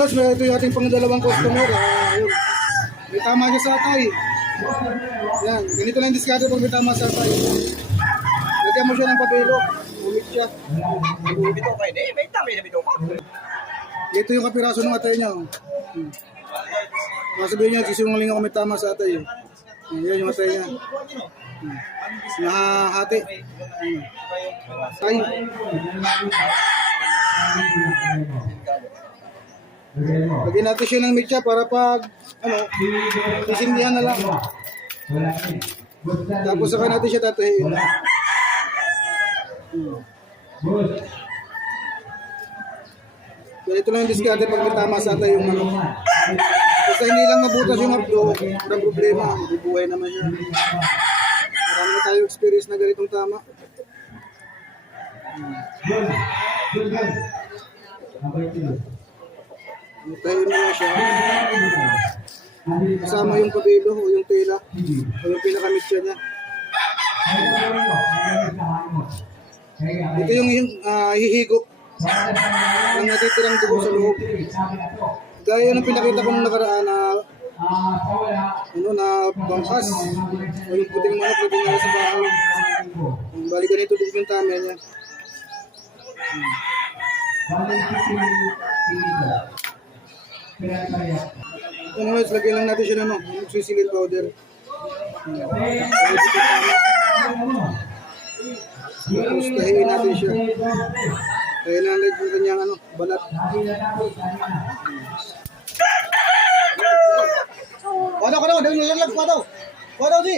lods, ito yung ating pangdalawang customer. Yun. May tama siya sa atay. Yan, ganito lang yung diskarte pag may tama sa atay. Lagyan mo siya ng pabelo. Umit siya. Bito kayo, may tama na bito ko. Ito yung kapiraso ng atay niya. Masabihin niya, sisinungaling ako may tama sa atay. Yan yung atay niya. Nahahati. Ay. Lagyan natin siya ng mitya para pag sisindihan na lang. Tapos saka natin siya tatahiin. Ito lang yung diskarte pag may tama sa atay yung manok. Basta hindi lang mabutas yung abdo, walang problema, mabubuhay naman siya. Marami na tayo experience na ganitong tama. Tayo na lang siya. Kasama yung pabilo o yung tela o yung pinakamitya niya. Ito yung hihigop ang natitirang dugo sa loob. Gaya ng pinakita ko nung nakaraan na bangkas o yung puting manok na dinala sa bahay. Bali ganito din yung tama niya. Ito na guys, lagyan lang natin siya ng sisilin powder. Tapos tahiin natin siya. Tahiin natin yung kanyang balat. Wadaw, dahil nalaglag, wadaw, di.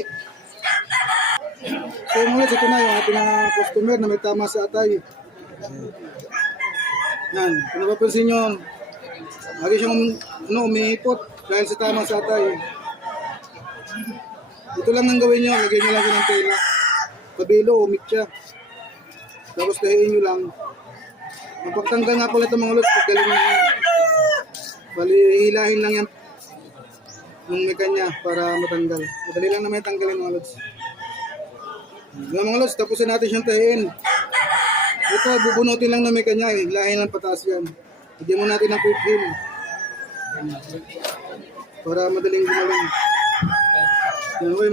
So mga ito na yung ating customer na may tama sa atay. Yan, kung napapansin nyo, lagi siyang umihipot dahil sa tama sa atay. Ito lang ang gawin nyo, lagyan nyo lagi ng tela. Pabilo, umit siya. Tapos tahiin nyo lang. Mapagtanggal nga pala itong mga lods, paggaling nyo. Bali, hilahin lang yan ng may kanya para matanggal. Madali lang naman tanggalin mga lods. Yung mga lods, tapusin natin siyang tahiin. Ito, bubunutin lang na may kanya, hilahin lang pataas yan. Bigyan mo natin ng quick heal para madaling gumaling. Yan,